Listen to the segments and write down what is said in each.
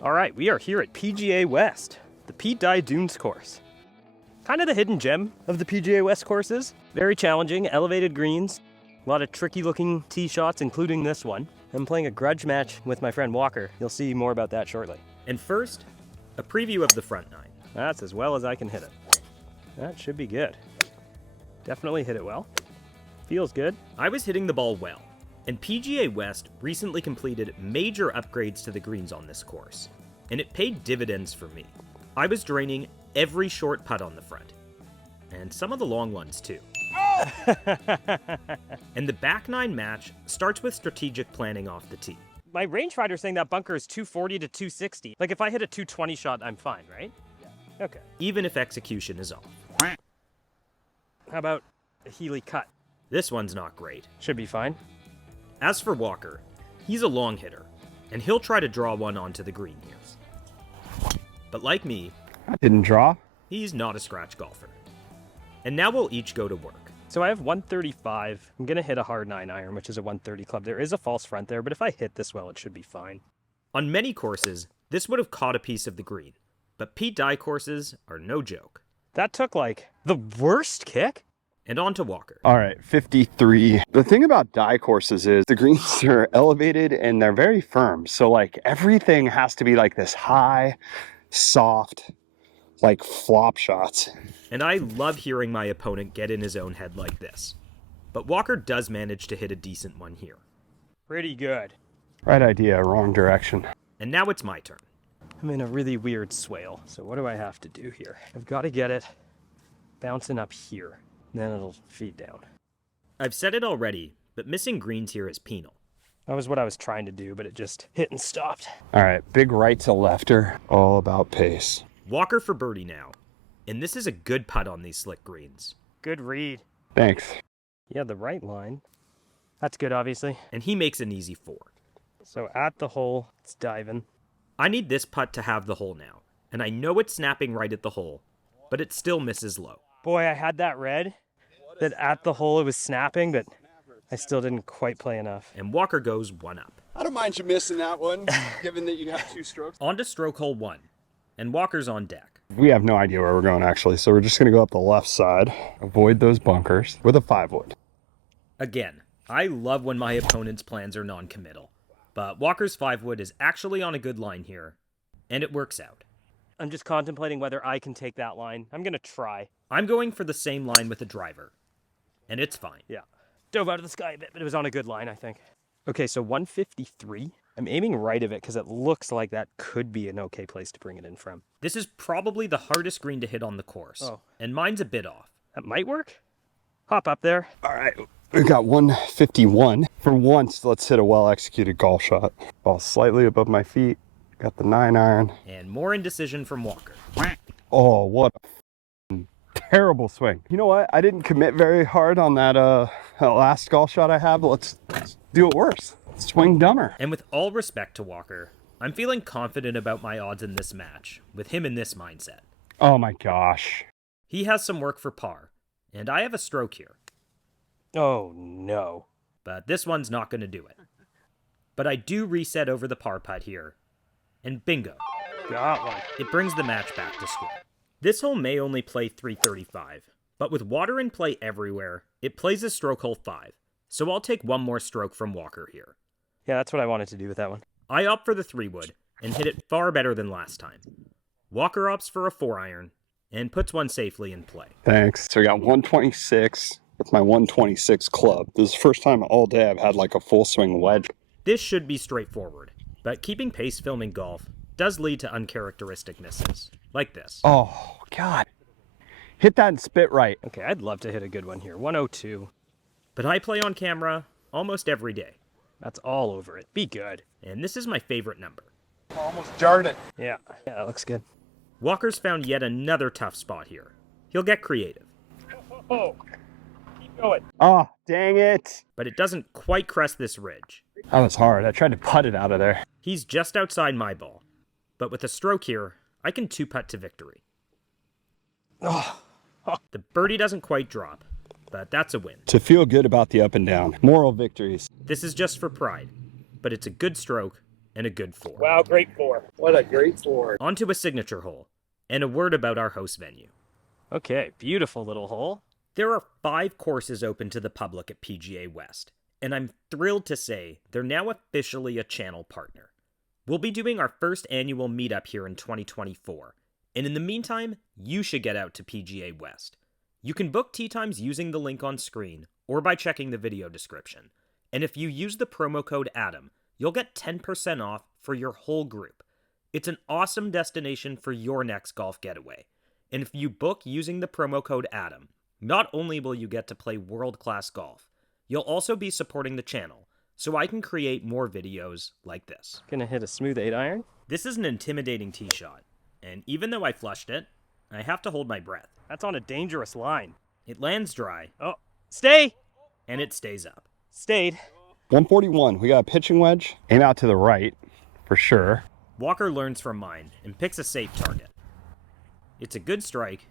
All right, we are here at PGA West, the Pete Dye Dunes course. Kind of the hidden gem of the PGA West courses. Very challenging, elevated greens, a lot of tricky looking tee shots, including this one. I'm playing a grudge match with my friend Walker. You'll see more about that shortly. And first, a preview of the front nine. That's as well as I can hit it. That should be good. Definitely hit it well. Feels good. I was hitting the ball well, and PGA West recently completed major upgrades to the greens on this course, and it paid dividends for me. I was draining every short putt on the front, and some of the long ones too. And the back nine match starts with strategic planning off the tee. My rangefinder's saying that bunker is 240 to 260. Like if I hit a 220 shot, I'm fine, right? Yeah. Okay. Even if execution is off. How about a Healy cut? This one's not great. Should be fine. As for Walker, he's a long hitter, and he'll try to draw one onto the green here. But like me, I didn't draw. He's not a scratch golfer. And now we'll each go to work. So I have 135. I'm gonna hit a hard 9-iron, which is a 130 club. There is a false front there, but if I hit this well, it should be fine. On many courses, this would have caught a piece of the green, but Pete Dye courses are no joke. That took like the worst kick. And on to Walker. All right, 53. The thing about Dye courses is the greens are elevated and they're very firm. So like everything has to be like this high, soft, like flop shots. And I love hearing my opponent get in his own head like this. But Walker does manage to hit a decent one here. Pretty good. Right idea, wrong direction. And now it's my turn. I'm in a really weird swale. So what do I have to do here? I've got to get it bouncing up here. Then it'll feed down. I've said it already, but missing greens here is penal. That was what I was trying to do, but it just hit and stopped. All right, big right to lefter, all about pace. Walker for birdie now. And this is a good putt on these slick greens. Good read. Thanks. Yeah, the right line. That's good, obviously. And he makes an easy 4. So at the hole, it's diving. I need this putt to have the hole now. And I know it's snapping right at the hole, but it still misses low. Boy, I had that red, that at the hole it was snapping, but I still didn't quite play enough. And Walker goes 1 up. I don't mind you missing that one, given that you have 2 strokes. On to stroke hole 1. And Walker's on deck. We have no idea where we're going actually, so we're just gonna go up the left side, avoid those bunkers with a 5-wood. Again, I love when my opponent's plans are non-committal. But Walker's 5-wood is actually on a good line here, and it works out. I'm just contemplating whether I can take that line. I'm gonna try. I'm going for the same line with the driver, and it's fine. Yeah. Dove out of the sky a bit, but it was on a good line, I think. Okay, so 153. I'm aiming right of it because it looks like that could be an okay place to bring it in from. This is probably the hardest green to hit on the course, and mine's a bit off. That might work. Hop up there. All right, we got 151. For once, let's hit a well-executed golf shot. Ball slightly above my feet. Got the 9-iron. And more indecision from Walker. Oh, what a terrible swing. You know what? I didn't commit very hard on that last golf shot I had, but let's do it worse. Swing dumber. And with all respect to Walker, I'm feeling confident about my odds in this match, with him in this mindset. Oh my gosh. He has some work for par, and I have a stroke here. Oh no. But this one's not going to do it. But I do reset over the par putt here, and bingo. Got one. It brings the match back to square. This hole may only play 335, but with water in play everywhere, it plays a stroke hole 5, so I'll take one more stroke from Walker here. Yeah, that's what I wanted to do with that one. I opt for the 3-wood, and hit it far better than last time. Walker opts for a 4-iron, and puts one safely in play. Thanks. So we got 126 with my 126 club. This is the first time all day I've had like a full swing wedge. This should be straightforward, but keeping pace filming golf does lead to uncharacteristic misses, like this. Oh, God. Hit that and spit right. Okay, I'd love to hit a good one here. 102. But I play on camera almost every day. That's all over it. Be good. And this is my favorite number. Almost jarred it. Yeah, that looks good. Walker's found yet another tough spot here. He'll get creative. Oh, keep going. Oh, dang it. But it doesn't quite crest this ridge. That was hard. I tried to putt it out of there. He's just outside my ball. But with a stroke here, I can 2-putt to victory. The birdie doesn't quite drop, but that's a win. To feel good about the up and down. Moral victories. This is just for pride, but it's a good stroke, and a good 4. Wow, great 4. What a great four. Onto a signature hole, and a word about our host venue. Okay, beautiful little hole. There are 5 courses open to the public at PGA West, and I'm thrilled to say they're now officially a channel partner. We'll be doing our first annual meetup here in 2024, and in the meantime, you should get out to PGA West. You can book tee times using the link on screen, or by checking the video description. And if you use the promo code ADAM, you'll get 10% off for your whole group. It's an awesome destination for your next golf getaway. And if you book using the promo code ADAM, not only will you get to play world-class golf, you'll also be supporting the channel, so I can create more videos like this. Gonna hit a smooth 8-iron. This is an intimidating tee shot, and even though I flushed it, I have to hold my breath. That's on a dangerous line. It lands dry, Oh, stay! and it stays up. Stayed. 141. We got a pitching wedge. Aim out to the right, for sure. Walker learns from mine and picks a safe target. It's a good strike,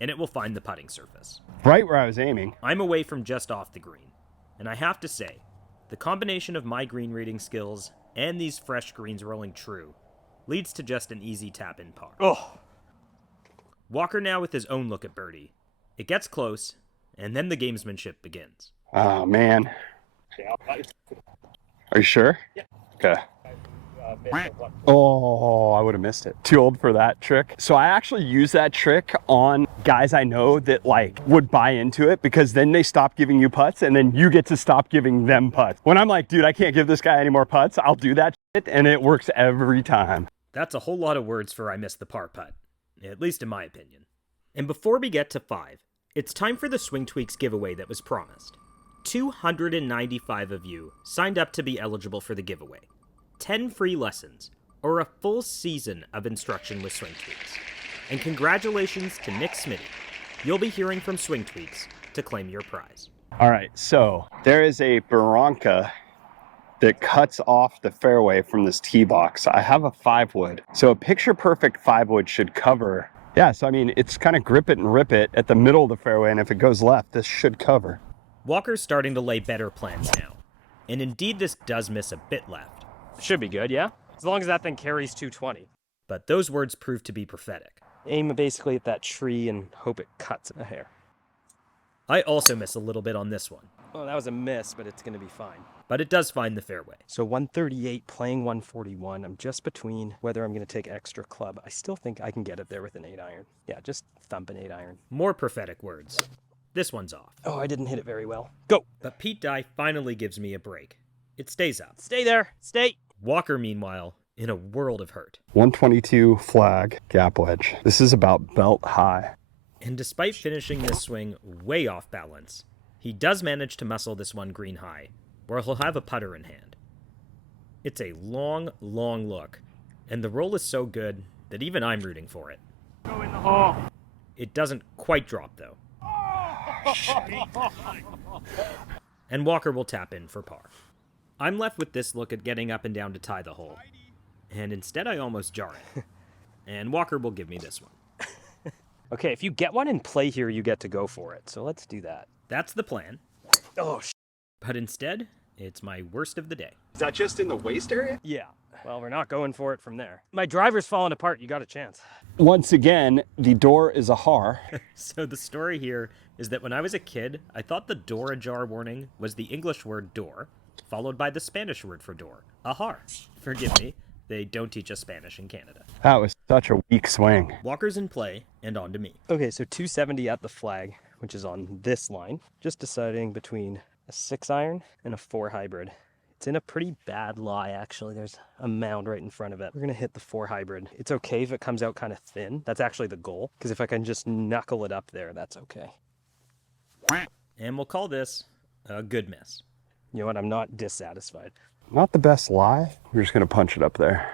and it will find the putting surface. Right where I was aiming. I'm away from just off the green, and I have to say, the combination of my green reading skills and these fresh greens rolling true leads to just an easy tap-in par. Oh, Walker now with his own look at birdie. It gets close, and then the gamesmanship begins. Oh, man. Are you sure? Yeah. Okay. Oh, I would have missed it. Too old for that trick. So I actually use that trick on guys I know that like would buy into it, because then they stop giving you putts and then you get to stop giving them putts. When I'm like, dude, I can't give this guy any more putts, I'll do that shit and it works every time. That's a whole lot of words for I missed the par putt, at least in my opinion. And before we get to 5, it's time for the Swingtweaks giveaway that was promised. 295 of you signed up to be eligible for the giveaway. 10 free lessons, or a full season of instruction with Swingtweaks. And congratulations to Nick Smitty. You'll be hearing from Swingtweaks to claim your prize. All right, so there is a barranca that cuts off the fairway from this tee box. I have a 5-wood, so a picture perfect 5-wood should cover. Yeah, so I mean, it's kind of grip it and rip it at the middle of the fairway, and if it goes left, this should cover. Walker's starting to lay better plans now. And indeed, this does miss a bit left. should be good, yeah? As long as that thing carries 220. But those words proved to be prophetic. Aim basically at that tree and hope it cuts a hair. I also miss a little bit on this one, Well, that was a miss, but it's going to be fine. but it does find the fairway. So 138 playing 141. I'm just between whether I'm going to take extra club. I still think I can get it there with an 8-iron. Yeah, just thump an 8-iron. More prophetic words. This one's off. Oh, I didn't hit it very well. Go! But Pete Dye finally gives me a break. It stays up. Stay there! Stay! Walker, meanwhile, in a world of hurt. 122 flag, gap wedge. This is about belt high. And despite finishing this swing way off balance, he does manage to muscle this one green high, where he'll have a putter in hand. It's a long, long look, and the roll is so good that even I'm rooting for it. Go in the hole! It doesn't quite drop, though. And Walker will tap in for par. I'm left with this look at getting up and down to tie the hole, and instead I almost jar it. And Walker will give me this one. Okay, if you get one in play here, you get to go for it. So let's do that. That's the plan, Oh, but instead, it's my worst of the day. Is that just in the waist area? yeah. Well, we're not going for it from there. My driver's falling apart. You got a chance. Once again, the door is a har. So the story here is that when I was a kid, I thought the door ajar warning was the English word door, followed by the Spanish word for door, ahar. Forgive me, they don't teach us Spanish in Canada. That was such a weak swing. Walker's in play, and on to me. Okay, so 270 at the flag, which is on this line. Just deciding between a 6-iron and a 4 hybrid. It's in a pretty bad lie, actually. There's a mound right in front of it. We're going to hit the 4 hybrid. It's okay if it comes out kind of thin. That's actually the goal, because if I can just knuckle it up there, that's okay. And we'll call this a good miss. You know what? I'm not dissatisfied. Not the best lie. We're just going to punch it up there.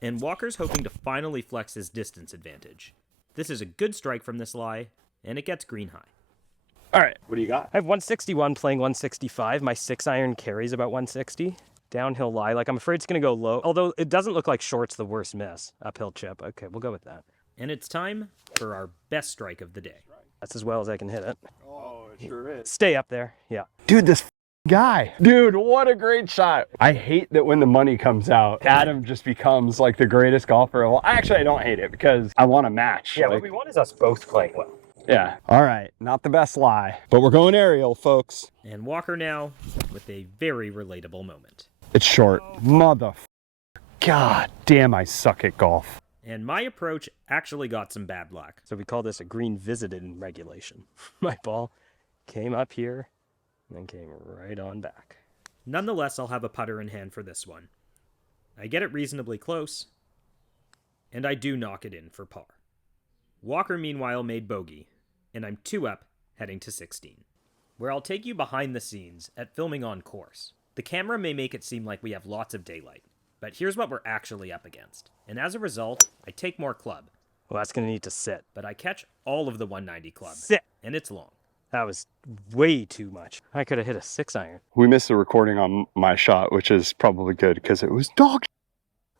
And Walker's hoping to finally flex his distance advantage. This is a good strike from this lie, and it gets green high. All right. What do you got? I have 161 playing 165. My 6-iron carries about 160. Downhill lie. Like, I'm afraid it's going to go low. Although it doesn't look like short's the worst miss. Uphill chip. Okay, we'll go with that. And it's time for our best strike of the day. That's as well as I can hit it. Oh, it sure is. Stay up there. Yeah. Dude, this guy. Dude, what a great shot. I hate that when the money comes out, Adam just becomes like the greatest golfer of all. Actually, I don't hate it because I want a match. Yeah, like, what we want is us both playing well. yeah. All right, not the best lie, but we're going aerial, folks. And Walker now with a very relatable moment. It's short. Mother. God damn, I suck at golf. And my approach actually got some bad luck. So we call this a green visited in regulation. My ball came up here and then came right on back. Nonetheless, I'll have a putter in hand for this one. I get it reasonably close, and I do knock it in for par. Walker, meanwhile, made bogey, and I'm 2 up, heading to 16, where I'll take you behind the scenes at filming on course. The camera may make it seem like we have lots of daylight, but here's what we're actually up against. And as a result, I take more club, Well, that's going to need to sit. but I catch all of the 190 club, Sit. and it's long. That was way too much. I could have hit a 6-iron. We missed the recording on my shot, which is probably good because it was dog.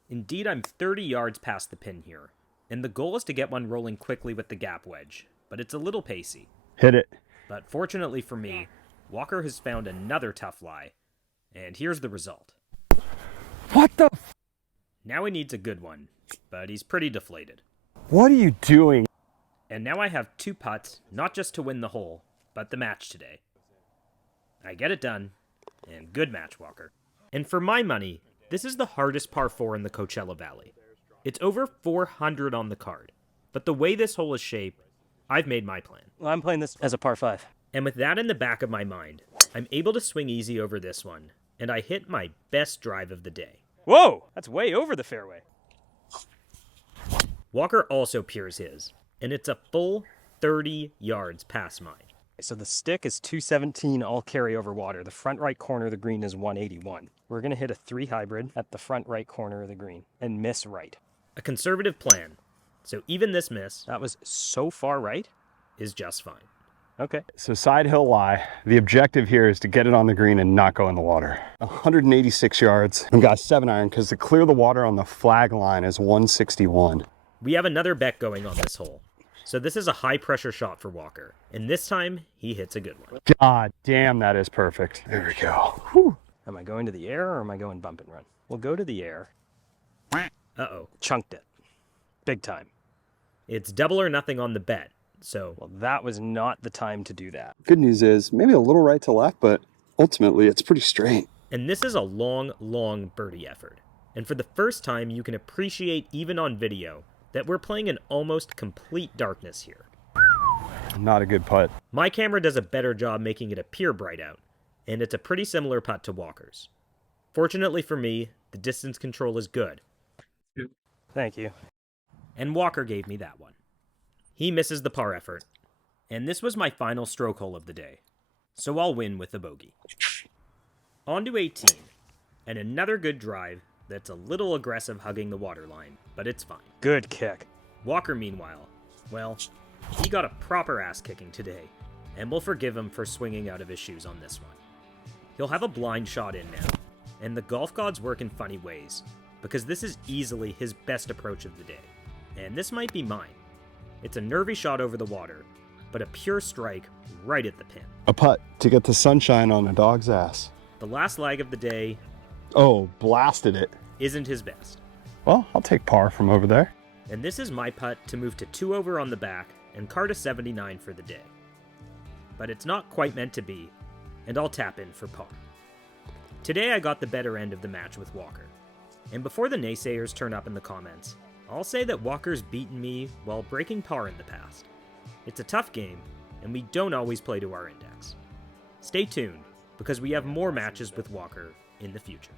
Indeed, I'm 30 yards past the pin here, and the goal is to get one rolling quickly with the gap wedge, but it's a little pacey. Hit it. But fortunately for me, Walker has found another tough lie, and here's the result. What the? Now he needs a good one, but he's pretty deflated. What are you doing? And now I have 2 putts, not just to win the hole, but the match today. I get it done, and good match, Walker. And for my money, this is the hardest par 4 in the Coachella Valley. It's over 400 on the card, but the way this hole is shaped, I've made my plan. Well, I'm playing this as a par 5. And with that in the back of my mind, I'm able to swing easy over this one, and I hit my best drive of the day. Whoa, that's way over the fairway. Walker also peers his, and it's a full 30 yards past mine. So the stick is 217 all carry over water. The front right corner of the green is 181. We're going to hit a 3 hybrid at the front right corner of the green and miss right. A conservative plan, so even this miss That was so far right. is just fine. Okay. So side hill lie. The objective here is to get it on the green and not go in the water. 186 yards. I've got a 7-iron because to clear the water on the flag line is 161. We have another bet going on this hole. So this is a high pressure shot for Walker, and this time he hits a good one. God damn, that is perfect. There we go. Whew. Am I going to the air or am I going bump and run? We'll go to the air. Uh-oh. Chunked it. Big time. It's double or nothing on the bet, so Well, that was not the time to do that. Good news is maybe a little right to left, but ultimately it's pretty straight. and this is a long, long birdie effort. And for the first time, you can appreciate even on video that we're playing in almost complete darkness here. Not a good putt. My camera does a better job making it appear bright out, and it's a pretty similar putt to Walker's. Fortunately for me, the distance control is good, Thank you. and Walker gave me that one. He misses the par effort, and this was my final stroke hole of the day, so I'll win with a bogey. On to 18, and another good drive that's a little aggressive hugging the waterline, but it's fine. Good kick. Walker, meanwhile, well, he got a proper ass kicking today, and we'll forgive him for swinging out of his shoes on this one. He'll have a blind shot in now, and the golf gods work in funny ways, because this is easily his best approach of the day, and this might be mine. It's a nervy shot over the water, but a pure strike right at the pin. A putt to get the sunshine on a dog's ass. The last lag of the day Oh, blasted it. isn't his best, Well, I'll take par from over there. and this is my putt to move to 2 over on the back and card a 79 for the day. But it's not quite meant to be, and I'll tap in for par. Today I got the better end of the match with Walker, and before the naysayers turn up in the comments, I'll say that Walker's beaten me while breaking par in the past. It's a tough game, and we don't always play to our index. Stay tuned, because we have more matches with Walker in the future.